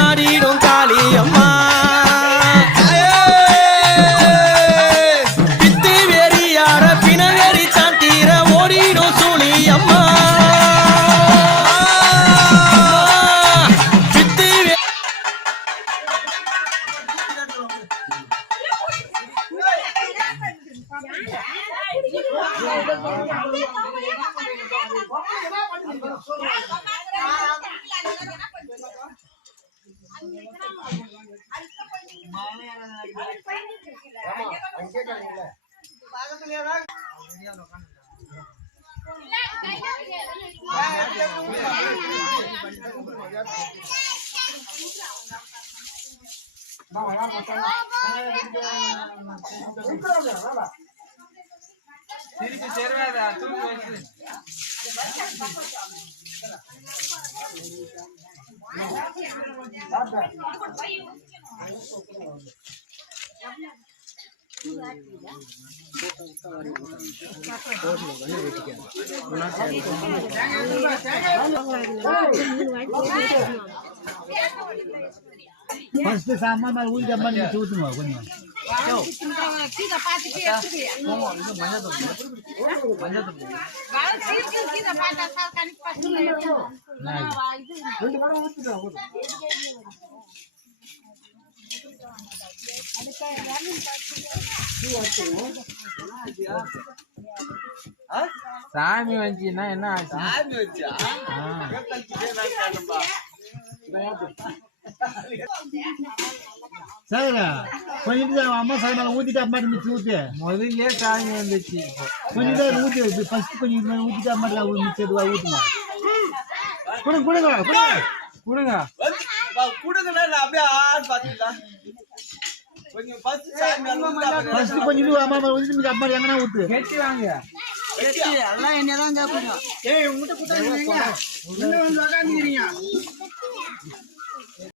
ஆடிடும் காளி அம்மா பித்து வெறியாட பிணவெறி சாந்தீர ஓடிடும் சூழி அம்மா திருப்பி செருவாதா தூக்கி வச்சு ஃபர்ஸ்ட் சாமா மேல ஊதி அம்மா நீ ஊத்துங்க கொஞ்சம் கீழே பாத்துட்டே இது மஞ்சள் கீழே பார்த்தா சார் கணிப்பா ரெண்டு வாரம் ஊத்திட்டோம் சாமி வச்சுன்னா என்ன ஆச்சு சாமி வச்சா சரிடா கொஞ்சம் அம்மா சாமி மேல ஊத்திட்டு அம்மா மிச்சு ஊத்து முதல்ல சாமி வந்துச்சு கொஞ்சம் தான் ஊத்து ஃபர்ஸ்ட் கொஞ்சம் இது மேல ஊத்திட்டு அம்மா மிச்சு எதுவா ஊத்துமா கொடுங்க கொடுங்க கொடுங்கண்ணா நான் அப்படியே ஆடு பாத்தீங்களா கொஞ்சம் ஃபர்ஸ்ட் ஃபர்ஸ்ட் கொஞ்சம் இது அம்மா மேல ஊத்திட்டு அம்மா எங்கனா ஊத்து கெட்டி வாங்க எல்லாம் என்னதான் கேட்பீங்க ஏய் உங்ககிட்ட கூட்டாங்க